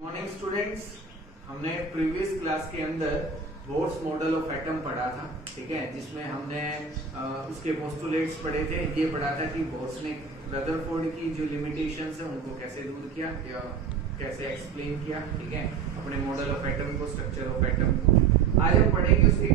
Morning students, हमने previous class के अंदर बोर्स मॉडल ऑफ एटम पढ़ा था, ठीक है, जिसमें हमने उसके पोस्टुलेट्स पढ़े थे। ये पढ़ा था कि बोर्स ने रदरफोर्ड की जो लिमिटेशंस है उनको कैसे दूर किया या कैसे एक्सप्लेन किया, ठीक है, अपने मॉडल ऑफ एटम को, स्ट्रक्चर ऑफ एटम को। आज हम पढ़ेंगे उसकी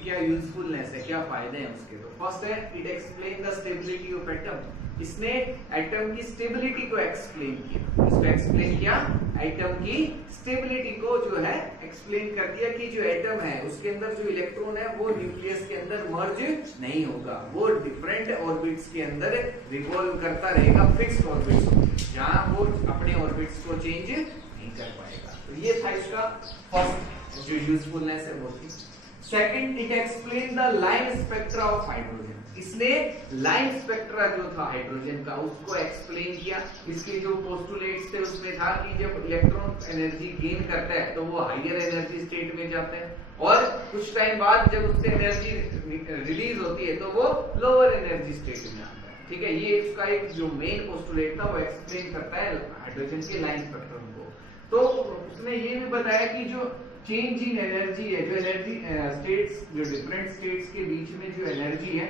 क्या यूजफुलनेस है, क्या फायदे हैं उसके। तो फर्स्ट है, it explain the stability of atom. इसने एटम की स्टेबिलिटी को एक्सप्लेन किया। इसको एक्सप्लेन किया, एटम की स्टेबिलिटी को जो है एक्सप्लेन कर दिया कि जो एटम है उसके अंदर जो इलेक्ट्रॉन है वो न्यूक्लियस के अंदर मर्ज नहीं होगा, वो डिफरेंट ऑर्बिट्स के अंदर रिवॉल्व करता रहेगा, फिक्स्ड ऑर्बिट्स, जहां वो अपने ऑर्बिट्स को चेंज नहीं कर पाएगा। तो ये था इसका फर्स्ट जो यूजफुलनेस है वो थी। Second, it explain the line spectra of hydrogen. इसने लाइन स्पेक्ट्रा जो था हाइड्रोजन का उसको एक्सप्लेन किया। इसके जो पोस्टुलेट्स थे उसमें था कि जब इलेक्ट्रॉन एनर्जी गेन करता है तो वो हायर एनर्जी स्टेट में जाता है, और कुछ टाइम बाद जब उससे एनर्जी रिलीज होती है तो वो लोअर एनर्जी स्टेट में आता है, ठीक है। ये इसका एक जो मेन पोस्टुलेट था वो एक्सप्लेन करता है हाइड्रोजन के लाइन स्पेक्ट्रम को। तो उसने ये भी बताया कि जो चेंज इन एनर्जी है, जो एनर्जी स्टेट्स, जो डिफरेंट स्टेट्स के बीच में जो एनर्जी है,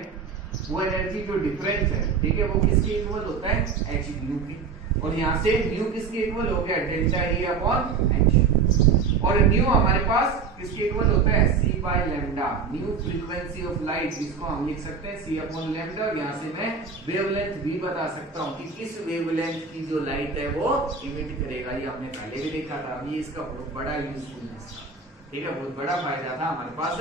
वो एनर्जी जो डिफरेंस है, ठीक है, वो किसके इक्वल होता है, h न्यू के। और यहाँ से न्यू किसके इक्वल हो गया, डेल्टा E अपॉन h। और न्यू हमारे पास किसके इक्वल होता है, c by lambda. New frequency of light, जिसको हम लिख सकते हैं c अपॉन लैम्डा। और यहाँ से मैं वेवलेंथ भी बता सकता हूँ कि किस वेवलेंथ की जो लाइट है वो इमिट करेगा। ये हमने पहले भी देखा था। अभी इसका बहुत बड़ा यूजफुलनेस था, ठीक है, बहुत बड़ा फायदा था हमारे पास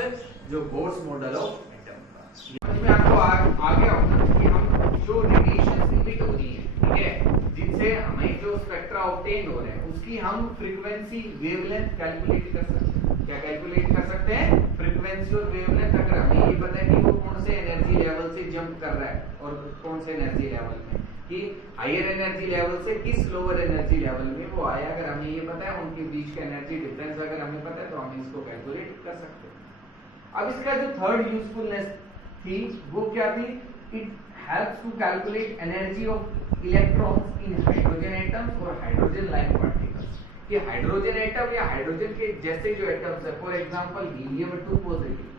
जो बोर्स मॉडल ऑफ एटम का। इसमें आपको आ गया होगा कि हम जो रेडिएशन इमिट हो रही है, ठीक है, जिनसे हमें जो स्पेक्ट्रा ऑब्टेन हो रहे हैं उसकी हम फ्रीक्वेंसी, वेवलेंथ कैलकुलेट कर सकते हैं। क्या कैलकुलेट कर सकते हैं, फ्रीक्वेंसी और वेवलेंथ। अगर हमें ये पता है कि वो कौन से एनर्जी लेवल से जंप कर रहा है और कौन से एनर्जी लेवल में, कि हायर एनर्जी लेवल से किस लोअर एनर्जी लेवल में वो आया, अगर हमें ये पता है, उनके बीच का एनर्जी डिफरेंस अगर हमें पता है तो हम इसको कैलकुलेट कर सकते हैं। अब इसका जो थर्ड यूजफुलनेस थी वो क्या थी, it helps to calculate energy of electrons in hydrogen atoms और हाइड्रोजन लाइक पार्टिकल्स। कि हाइड्रोजन एटम या हाइड्रोजन के जैसे जो एटम्स है, for example helium 2 positive,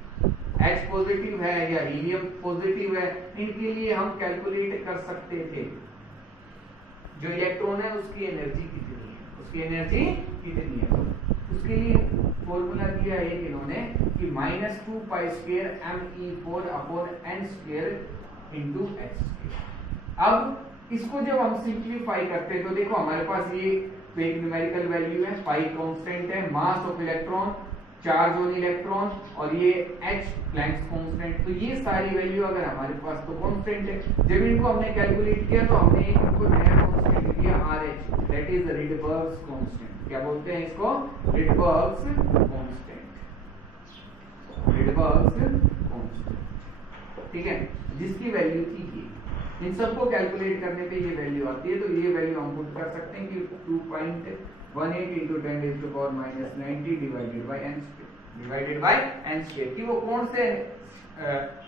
H positive है या हीलियम पॉजिटिव है, इनके लिए हम कैलकुलेट कर सकते थे जो इलेक्ट्रॉन है उसकी एनर्जी कितनी है, उसकी एनर्जी कितनी है। उसके लिए फॉर्मूला दिया है इन्होंने कि -2 pi square me4 upon n square into h। अब इसको जब हम सिंपलीफाई करते हैं तो देखो हमारे पास ये तो एक न्यूमेरिकल वैल्यू है, पाई कांस्टेंट है, mass of electron, charge on electron, और ये h प्लैंक्स कांस्टेंट। तो ये सारी वैल्यू अगर हमारे पास तो कांस्टेंट है, जब इनको हमने कैलकुलेट किया तो हमने इनको नया कांस्टेंट दिया RH, that is Rydberg's constant. क्या बोलते हैं इसको, रिडबर्ग्स कांस्टेंट, रिडबर्ग्स कांस्टेंट, ठीक है, जिसकी वैल्यू थी ये। इन सबको कैलकुलेट करने पे ये वैल्यू आती है। तो ये वैल्यू हम पुट कर सकते हैं कि 2.18 into 10 raised to power minus 90 divided by n square, कि वो कौन से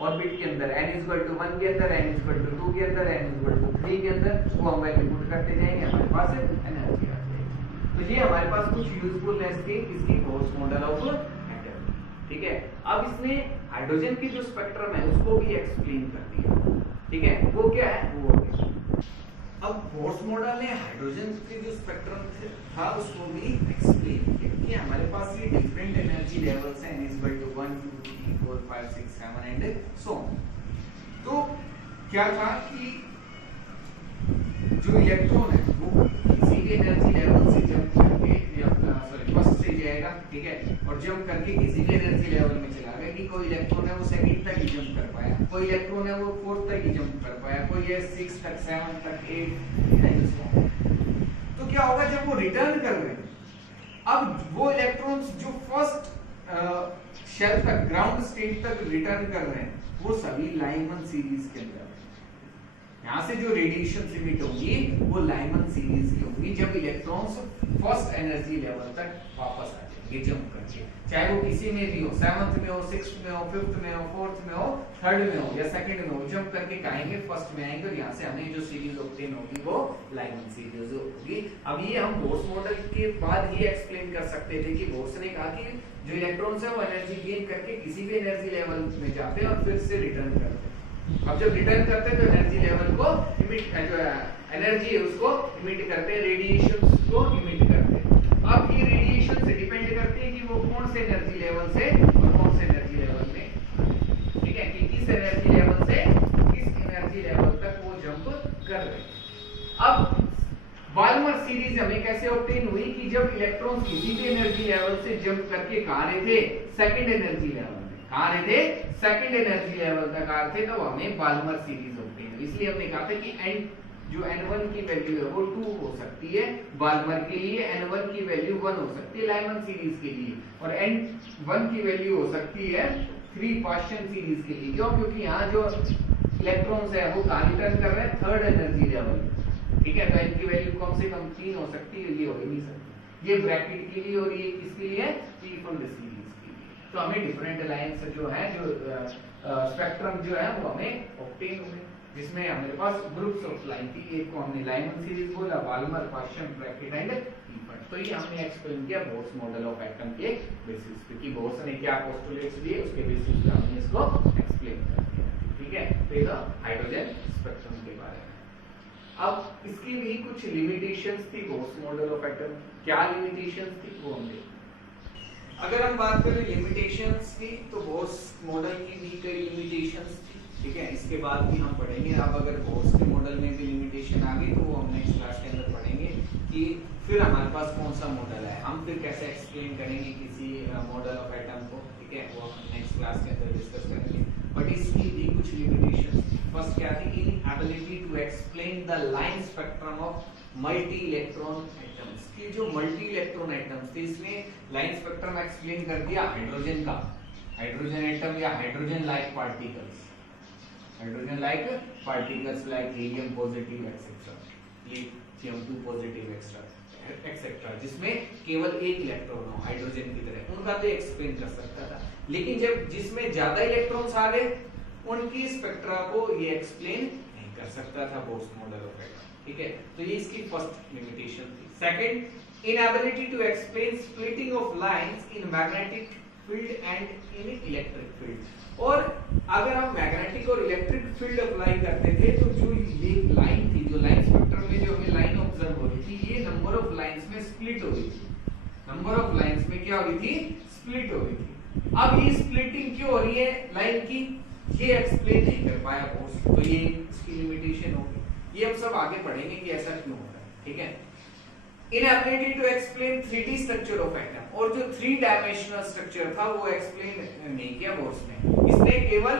ऑर्बिट के अंदर, n equal to 1 के अंदर, n equal to 2 के अंदर, n equal to 3 के अंदर, वो हम वैल्यू पुट करते जाएंगे, हमारे पास एनर्जी आ जाएगी। तो ये हमारे पास कुछ यूजफुलनेस थी इसकी बोर्स मॉडल ऑफ एटम, ठीक है। अब इसने हाइड्रोजन की जो स्पेक्ट्रम है उसको भी एक्सप्लेन कर दिया, ठीक है, वो क्या है वो हो गया। अब बोर्स मॉडल ने हाइड्रोजन के जो स्पेक्ट्रम था उसको भी एक्सप्लेन किया कि हमारे पास ये डिफरेंट एनर्जी लेवल्स हैं, n 1 2 3 4 5 6 7 एंड सो ऑन। तो क्या था कि जो इलेक्ट्रॉन है वो किसी भी एनर्जी लेवल से जंप करके फर्स्ट से जाएगा, ठीक है, और जंप करके किसी भी एनर्जी लेवल में चला गया। कि कोई इलेक्ट्रॉन है वो सेकंड तक ही जंप कर पाया, कोई इलेक्ट्रॉन है वो फोर्थ तक ही जंप कर पाया, कोई है 6 तक, 7 तक, 8। तो क्या होगा जब वो रिटर्न कर रहे हैं, अब वो इलेक्ट्रॉन्स जो फर्स्ट शेल तक, ग्राउंड स्टेट तक रिटर्न कर रहे हैं, वो सभी लाइमन सीरीज के अंदर, यहाँ से जो रेडिएशन इमिट होंगी वो लाइमन सीरीज की होंगी जब इलेक्ट्रॉन्स फर्स्ट एनर्जी लेवल तक वापस आ जाएंगे। जाएंगे जंप करके, चाहे वो किसी में भी हो, 7th में हो, 6th में हो, 5th में हो, 4th में हो, 3rd में हो या 2nd में हो, जंप करके आएंगे, फर्स्ट में आएंगे और यहाँ से हमें जो सीरीज ऑब्टेन होगी वो लाइमन सीरीज होगी। अब ये हम बोर्स मॉडल के बाद ही एक्सप्लेन कर सकते थे कि बोर्स ने कहा कि जो इलेक्ट्रॉन्स है वो एनर्जी गेन करके किसी भी एनर्जी लेवल में जाते हैं और फिर से रिटर्न करते हैं। अब जब रिटर्न करते हैं तो एनर्जी लेवल को इमिट, जो एनर्जी है उसको इमिट करते हैं, रेडिएशन को इमिट करते हैं। अब ये रेडिएशन से डिपेंड करती है कि वो कौन से एनर्जी लेवल से और कौन से एनर्जी लेवल में, ठीक है, कि किस एनर्जी लेवल से किस एनर्जी लेवल तक वो जंप कर रहे हैं। अब बाल्मर सीरीज हमें कैसे ऑब्टेन हुई कि जब इलेक्ट्रॉन किसी भी एनर्जी लेवल से जंप करके कहां रहे थे, सेकंड एनर्जी लेवल में, कहां रहे थे, सेकंड एनर्जी लेवल तक आ रहे थे, तो हमें बाल्मर सीरीज ऑब्टेन हुई। इसलिए हमने कहा था कि एन जो n1 की वैल्यू है वो 2 हो सकती है बाल्मर के लिए, n1 की वैल्यू 1 हो सकती है लाइमन सीरीज के लिए, और n1 की वैल्यू हो सकती है 3 पाश्चन सीरीज के लिए। क्यों? क्योंकि यहाँ जो इलेक्ट्रॉन्स है वो कहां रिटर्न कर रहे हैं, थर्ड एनर्जी लेवल, ठीक है, तो इनकी वैल्यू कम से कम 3 हो सकती है, ये हो ही नहीं सकती। ये ब्रैकेट के लिए और ये किसके लिए, T-फुल सीरीज के लिए। तो हमें डिफरेंट लाइंस जो है, जो स्पेक्ट्रम जो है वो हमें ऑब्टेन हुए, जिसमें हमारे पास ग्रुप्स ऑफ लाइन थी। एक को हमने लाइमन सीरीज बोला, बाल्मर, पाश्चन, ब्रैकेट एंड टी-फुल। तो ये हमने एक्सप्लेन किया बोर्स मॉडल ऑफ एटम के बेसिस पे कि बोर्स ने क्या पोस्टुलेट्स दिए, उसके बेसिस पे हमने इसको एक्सप्लेन कर दिया, ठीक है। तो ये हाइड्रोजन स्पेक्ट्रम के बारे में। अब इसकी भी कुछ लिमिटेशंस थी बोर्स मॉडल ऑफ एटम। क्या लिमिटेशंस थी वो हम देखें। अगर हम बात करें लिमिटेशंस की, तो बोर्स मॉडल की भी कई लिमिटेशंस थी, ठीक है, इसके बाद भी हम पढ़ेंगे। अब अगर बोर्स के मॉडल में भी लिमिटेशन आ गई तो वो हम नेक्स्ट क्लास के अंदर पढ़ेंगे कि फिर हमारे पास कौन सा मॉडल है, हम फिर कैसे एक्सप्लेन करेंगे किसी मॉडल ऑफ एटम को, ठीक है, वो हम नेक्स्ट क्लास के अंदर डिस्कस करेंगे। बट इसकी भी कुछ लिमिटेशंस। फर्स्ट क्या थी, inability to explain the line spectrum of multi electron atoms. कि जो मल्टी इलेक्ट्रॉन एटम्स थे इसमें लाइन स्पेक्ट्रम एक्सप्लेन कर दिया हाइड्रोजन का, हाइड्रोजन एटम या hydrogen like particles, hydrogen like particles like helium positive etcetera, lithium 2 positive etcetera, जिसमें केवल एक इलेक्ट्रॉन हो हाइड्रोजन की तरह, उनका तो एक्सप्लेन कर सकता था। लेकिन जब जिसमें ज्यादा इलेक्ट्रॉन्स आ गए उनकी स्पेक्ट्रा को ये एक्सप्लेन नहीं कर सकता था बोर्स मॉडल ऑफ एटम, ठीक है। तो ये इसकी फर्स्ट लिमिटेशन थी। Second, inability to explain splitting of lines in magnetic field and in electric field. और अगर हम मैग्नेटिक और इलेक्ट्रिक फील्ड अप्लाई करते थे तो जो ये लाइन थी, जो लाइन स्पेक्ट्रम में जो हमें लाइन ऑब्जर्व हो रही थी, ये नंबर ऑफ लाइंस में स्प्लिट हो रही थी, नंबर ऑफ लाइंस में क्या हो रही थी, स्प्लिट हो रही थी। अब ये स्प्लिटिंग क्यों हो रही है लाइन की, ये एक्सप्लेन नहीं कर पाया बोर्स, तो ये इसकी लिमिटेशन होगी। ये हम सब आगे पढ़ेंगे कि ऐसा क्यों होता है, ठीक है। Inability to explain 3D structure of atom, और जो 3 डायमेंशनल स्ट्रक्चर था वो एक्सप्लेन नहीं किया बोर्स ने। इसने केवल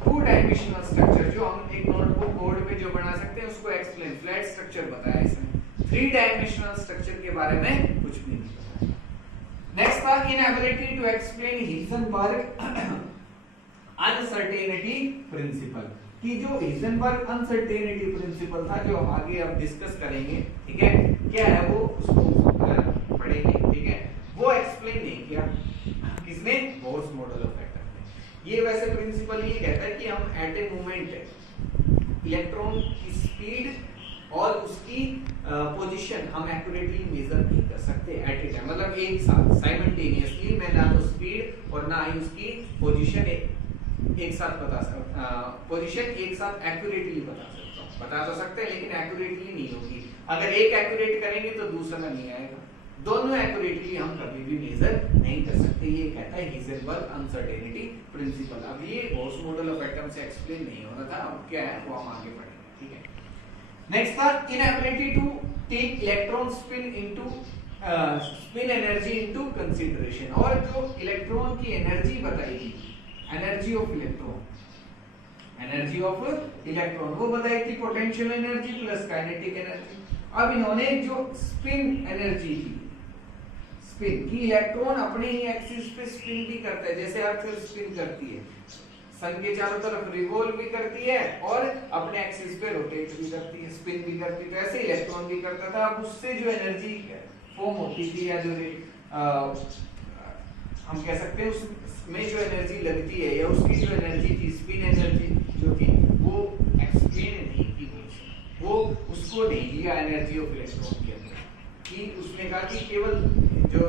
2 डायमेंशनल स्ट्रक्चर जो हम एक नोटबुक बोर्ड पे जो बना सकते हैं उसको एक्सप्लेन, फ्लैट स्ट्रक्चर बताया इसने। 3 डायमेंशनल स्ट्रक्चर के बारे में कुछ भी नहीं बताया। नेक्स्ट था inability to explain Heisenberg uncertainty principle, कि जो हिल्सनबर्ग अनसर्टेनिटी प्रिंसिपल था, जो हम आगे अब डिस्कस करेंगे, ठीक है, क्या है वो उसको पढ़ेंगे, ठीक है, वो एक्सप्लेन नहीं किया किसने, बोर्स मॉडल ऑफ एटम ने। ये वैसे प्रिंसिपल ये कहता है कि हम एट ए मोमेंट इलेक्ट्रॉन की स्पीड और उसकी पोजीशन हम एक्यूरेटली मेजर नहीं कर सकते एट ए टाइम, मतलब एक साथ साइमल्टेनियसली मैं ना तो स्पीड और ना ही उसकी पोजीशन एक साथ बता सकता, पोजीशन एक साथ एक्यूरेटली बता तो सकते हैं, लेकिन एक्यूरेटली नहीं होगी। अगर एक एक्यूरेट करेंगे तो दूसरा नहीं आएगा, दोनों एक्यूरेटली हम कभी भी मेजर नहीं कर सकते। ये कहता है हिल्सनबर्ग अनसर्टेनिटी प्रिंसिपल। अब ये बोर्स मॉडल ऑफ एटम से एक्सप्लेन नहीं हो रहा था, अब क्या है वो हम आगे पढ़ेंगे, ठीक है। नेक्स्ट था inability to take electron spin into spin energy into consideration, और जो इलेक्ट्रॉन की एनर्जी बताई, energy of electron, energy of electron वो बताई थी potential energy plus kinetic energy. अब इन्होंने जो स्पिन एनर्जी की, स्पिन की, इलेक्ट्रॉन अपने ही एक्सिस पे स्पिन भी करता है, जैसे अर्थ स्पिन करती है, सन के चारों तरफ रिवॉल्व भी करती है और अपने एक्सिस पे रोटेट भी करती है, स्पिन भी करती है, तो ऐसे इलेक्ट्रॉन भी करता था। अब उससे जो एनर्जी फॉर्म होती थी या जो हम कह सकते हैं उसमें जो एनर्जी लगती है या उसकी जो एनर्जी थी, स्पिन एनर्जी जो थी, वो एक्सप्लेन नहीं की गई, वो उसको नहीं दिया एनर्जी ऑफ इलेक्ट्रॉन के अंदर, कि उसने कहा कि केवल जो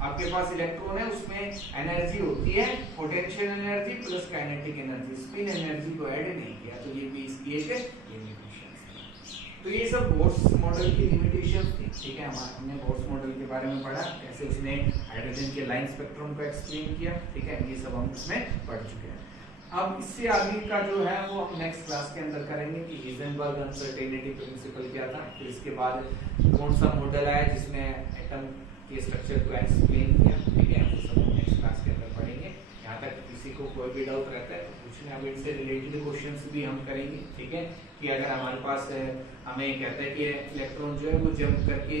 आपके पास इलेक्ट्रॉन है उसमें एनर्जी होती है potential energy plus kinetic energy, spin energy को ऐड नहीं किया। तो ये भी इसकी एक लिमिटेशन है। तो ये सब बोर्स मॉडल की लिमिटेशन थी, ठीक है। हमने बोर्स मॉडल के बारे में पढ़ा, कैसे उसने हाइड्रोजन के लाइन स्पेक्ट्रम को एक्सप्लेन किया, ठीक है। ये सब हम इसमें पढ़ चुके हैं। अब इससे आगे का जो है वो हम नेक्स्ट क्लास के अंदर करेंगे कि हिजेनबर्ग अनसर्टेनिटी प्रिंसिपल क्या था, फिर इसके बाद कौन सा मॉडल आया जिसने एटम के स्ट्रक्चर को एक्सप्लेन किया, ठीक है। वो सब हम नेक्स्ट क्लास के अंदर पढ़ेंगे। यहाँ तक किसी को कोई भी डाउट रहता है तो पूछना, अब इनसे रिलेटेड क्वेश्चंस भी हम करेंगे, ठीक है। कि अगर हमारे पास हमें कहता है कि इलेक्ट्रॉन जो है वो जंप करके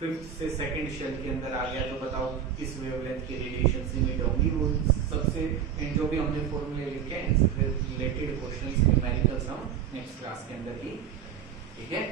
5th से 2nd शेल के अंदर आ गया, तो बताओ किस वेवलेंथ की रेडिएशन से मीट होंगी। वो सबसे जो भी हमने फॉर्मूले लिखे हैं इससे रिलेटेड क्वेश्चंस न्यूमेरिकल्स हम नेक्स्ट क्लास के अंदर ही, ठीक है।